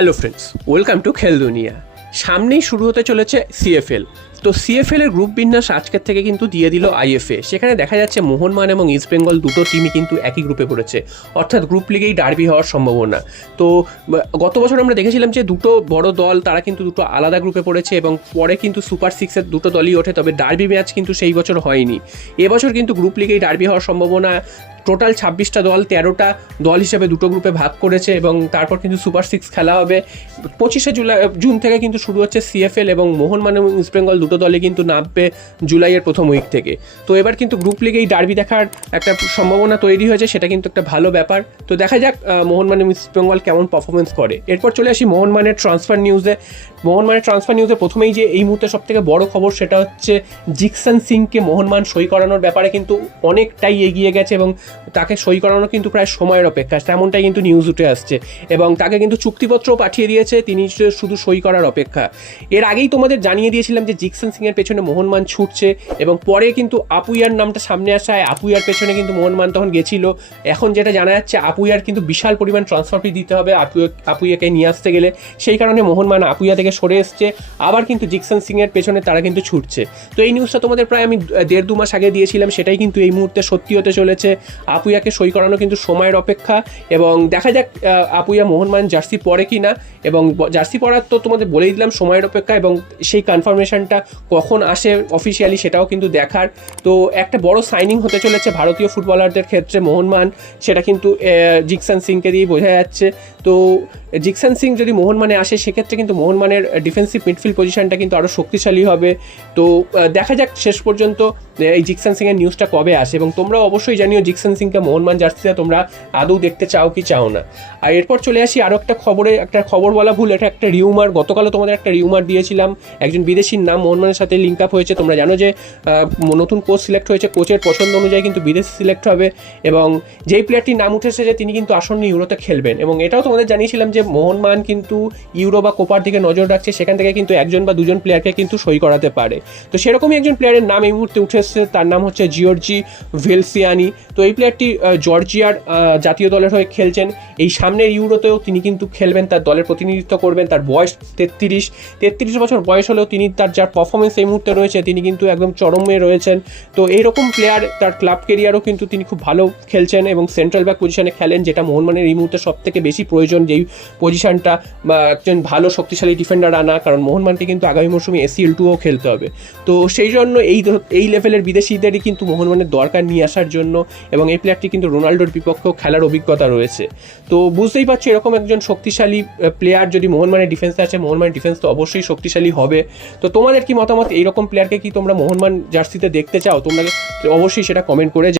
Hello friends, welcome to খেল দুনিয়া। সামনেই শুরু হতে চলেছে সিএফএল। তো সিএফএল এর গ্রুপ বিন্যাস আজকের থেকে কিন্তু দিয়ে দিল আইএফএ। সেখানে দেখা যাচ্ছে মোহনবাগান এবং ইস্ট বেঙ্গল দুটো টিমই কিন্তু একই গ্রুপে পড়েছে, অর্থাৎ গ্রুপ লিগেই ডার্বি হওয়ার সম্ভাবনা। তো গত বছর আমরা দেখেছিলাম যে দুটো বড় দল তারা কিন্তু দুটো আলাদা গ্রুপে পড়েছে এবং পরে কিন্তু সুপার সিক্সের দুটো দলই ওঠে, তবে ডার্বি ম্যাচ কিন্তু সেই বছর হয়নি। এবছর কিন্তু গ্রুপ লিগেই ডার্বি হওয়ার সম্ভাবনা। টোটাল 26টা দল 13টা দল হিসেবে দুটো গ্রুপে ভাগ করেছে এবং তারপর কিন্তু সুপার সিক্স খেলা হবে। 25শে জুন থেকে কিন্তু শুরু হচ্ছে সিএফএল এবং মোহনবাগান এবং ইস্ট বেঙ্গল দুটো দলে কিন্তু নামবে জুলাইয়ের প্রথম উইক থেকে। তো এবার কিন্তু গ্রুপ লিগেই ডার্বি দেখার একটা সম্ভাবনা তৈরি হয়েছে, সেটা কিন্তু একটা ভালো ব্যাপার। তো দেখা যাক মোহনবাগান এবং ইস্ট বেঙ্গল কেমন পারফরমেন্স করে। এরপর চলে আসি মোহনবাগানের ট্রান্সফার নিউজে। মোহনবাগানের ট্রান্সফার নিউজে প্রথমেই যে এই মুহূর্তে সবথেকে বড় খবর সেটা হচ্ছে জিকসন সিংকে মোহনবাগান সই করানোর ব্যাপারে কিন্তু অনেকটাই এগিয়ে গেছে এবং তাকে সই করানো কিন্তু প্রায় সময়ের অপেক্ষা, তেমনটাই কিন্তু নিউজ উঠে আসছে। এবং তাকে কিন্তু চুক্তিপত্রও পাঠিয়ে দিয়েছে, তিনি শুধু সই করার অপেক্ষা। এর আগেই তোমাদের জানিয়ে দিয়েছিলাম যে জিকসন সিংয়ের পেছনে মোহনবাগান ছুটছে এবং পরে কিন্তু আপুইয়ার নামটা সামনে আসায় আপুইয়ার পেছনে কিন্তু মোহনবাগান তখন গেছিল। এখন যেটা জানা যাচ্ছে আপুইয়ার কিন্তু বিশাল পরিমাণ ট্রান্সফার ফি দিতে হবে আপুইয়াকে নিয়ে আসতে গেলে, সেই কারণে মোহনবাগান আপুইয়া থেকে সরে এসছে। আবার কিন্তু জিকসন সিংয়ের পেছনে তারা কিন্তু ছুটছে। তো এই নিউজটা তোমাদের প্রায় আমি 1.5-2 মাস আগে দিয়েছিলাম, সেটাই কিন্তু এই মুহূর্তে সত্যি হতে চলেছে। আপুইয়াকে সই করানো কিন্তু সময়ের অপেক্ষা এবং দেখা যাক আপুইয়া মোহনবাগান জার্সি পরে কি না। এবং জার্সি পরার তো তোমাদের বলেই দিলাম সময়ের অপেক্ষা, এবং সেই কনফার্মেশনটা কখন আসে অফিসিয়ালি সেটাও কিন্তু দেখার। তো একটা বড় সাইনিং হতে চলেছে ভারতীয় ফুটবলারদের ক্ষেত্রে মোহনবাগান, সেটা কিন্তু জিকসন সিংকে দিয়ে বোঝা যাচ্ছে। তো জিকসন সিং যদি মোহনবাগানে আসে সেক্ষেত্রে কিন্তু মোহনবাগানের ডিফেন্সিভ মিডফিল্ড পজিশনটা কিন্তু আরও শক্তিশালী হবে। তো দেখা যাক শেষ পর্যন্ত এই জিকসন সিংয়ের নিউজটা কবে আসে, এবং তোমরা অবশ্যই জানিও জিকসন সিংকে মোহনবাগান জার্সিতে তোমরা আদৌ দেখতে চাও কি চাও না। আর এরপর চলে আসি আরও একটা খবর বলা ভুল, এটা একটা রিউমার। গতকালও তোমাদের একটা রিউমার দিয়েছিলাম, একজন বিদেশির নাম মোহনবাগানের সাথে লিঙ্ক আপ হয়েছে। তোমরা জানো যে নতুন কোচ সিলেক্ট হয়েছে, কোচের পছন্দ অনুযায়ী কিন্তু বিদেশি সিলেক্ট হবে এবং যেই প্লেয়ারটির নাম উঠেছে যে তিনি কিন্তু আসন্ন ইউরোতে খেলবেন। এবং এটাও তোমাদের জানিয়েছিলাম যে মোহনবাগান কিন্তু ইউরো বা কোপার দিকে নজর রাখছে, সেখান থেকে কিন্তু একজন বা দুজন প্লেয়ারকে কিন্তু সই করাতে পারে। তো সেরকমই একজন প্লেয়ারের নাম এই মুহূর্তে উঠে এসেছে, তার নাম হচ্ছে জিওর্জি ভেলসিয়ানি। তো এই প্লেয়ারটি জর্জিয়ার জাতীয় দলের হয়ে খেলছেন। এই সামনের ইউরোতেও তিনি কিন্তু খেলবেন, তার দলের প্রতিনিধিত্ব করবেন। তার বয়স 33 বছর বয়স হলেও তিনি তার যার পারফরমেন্স এই মুহূর্তে রয়েছে তিনি কিন্তু একদম চরমে রয়েছেন। তো এইরকম প্লেয়ার তার ক্লাব কেরিয়ারও কিন্তু তিনি খুব ভালো খেলছেন এবং সেন্ট্রাল ব্যাক পজিশনে খেলেন, যেটা মোহনবাগানের এই মুহূর্তে সব থেকে বেশি প্রয়োজন, যেই পজিশনটা বা একজন ভালো শক্তিশালী ডিফেন্ডার আনা, কারণ মোহনবাগানকে কিন্তু আগামী মৌসুমে ACL2ও খেলতে হবে। তো সেই জন্য এই লেভেলের বিদেশিদেরই কিন্তু মোহনবাগানের দরকার নিয়ে আসার জন্য, এবং এই প্লেয়ারটি কিন্তু রোনাল্ডোর বিপক্ষেও খেলার অভিজ্ঞতা রয়েছে। তো বুঝতেই পারছো এরকম একজন শক্তিশালী প্লেয়ার যদি মোহনবাগানের ডিফেন্সে আসে, মোহনবাগানের ডিফেন্স তো অবশ্যই শক্তিশালী হবে। তো তোমাদের কি মতামত, এইরকম প্লেয়ারকে কি তোমরা মোহনবাগান জার্সিতে দেখতে চাও? তোমরা অবশ্যই সেটা কমেন্ট করে